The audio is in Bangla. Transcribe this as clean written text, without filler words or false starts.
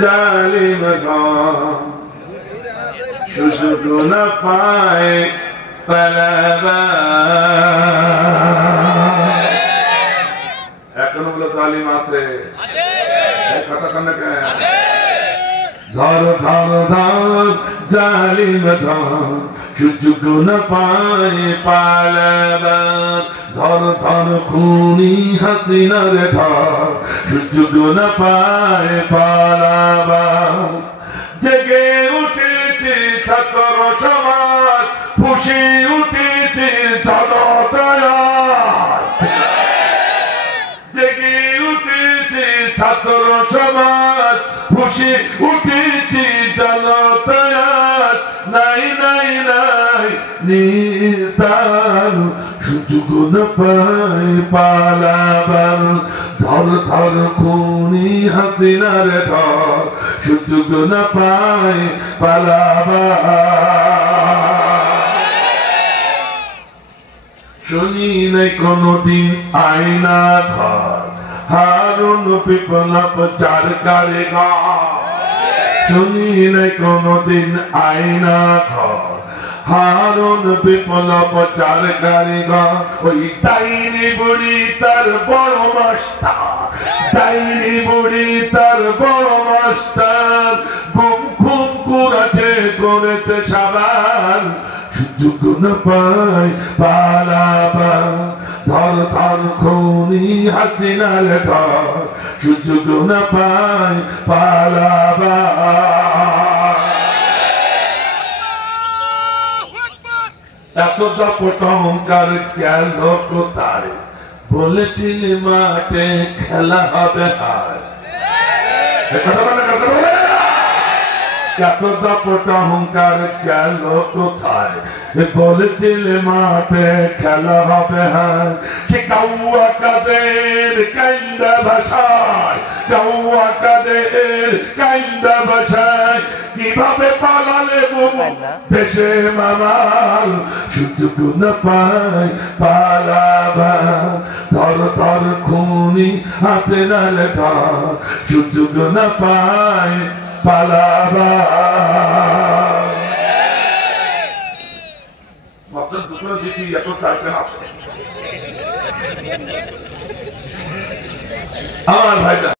জালিম সুযোগ না পায় পালাবার। এখনো বলে জালিম আছে, কথা কান্না কেন? ধর ধর ধর জালিম ধর সুযোগ না পায় পালাবার। ধর ধর খুনি হাসিনার ধর সুযোগ না পায় পালাবার। জেগে উঠেছে ছাত্র সমাজ, ফুঁসে উঠেছে জনতায়। জেগে উঠেছে ছাত্র সমাজ, ফুঁসে উঠেছে জনতায়। নাই নাই নাই নিস্তার সুযোগ না পায় পালাবার। ধর ধর খুনি হাসিনার ধর সুযোগ না পায় পালাবার। শুনি নাই কোনদিন আয়না ঘর, হারুন বিপ্লব চার কারিগর। শুনি নাই কোনদিন আয়না ঘর, হারুন বিপ্লব চার কারিগর। ওই ডাইনি বুড়ি তার বড় মাস্টার, ডাইনি বুড়ি তার বড় মাস্টার। গুম খুম করেছে সাবান, সুযোগ না পায় পালাবার। ধর ধর খুনি হাসিনার ধর সুযোগ না পায় পালাবার। এত দাপট অহংকার গেল কোথায়? বলেছিলি মাঠে খেলা হবে আজ। এত দাপট অহংকার গেল কোথায়? বলেছিলে মাঠে খেলা হবে আজ। সে কাউয়া কাদের কান্দা ভাষায়, কাউয়া কাদের কান্দা ভাষায়। কিভাবে পালালে দেশে মামাল, সুযোগ না পায় পালাবার। ধর ধর খুনি হাসিনার ধর সুযোগ না পায় পালাবার। আপনার দুপুরে দিচ্ছি এত চাইতেন আছে আমার ভাইটা।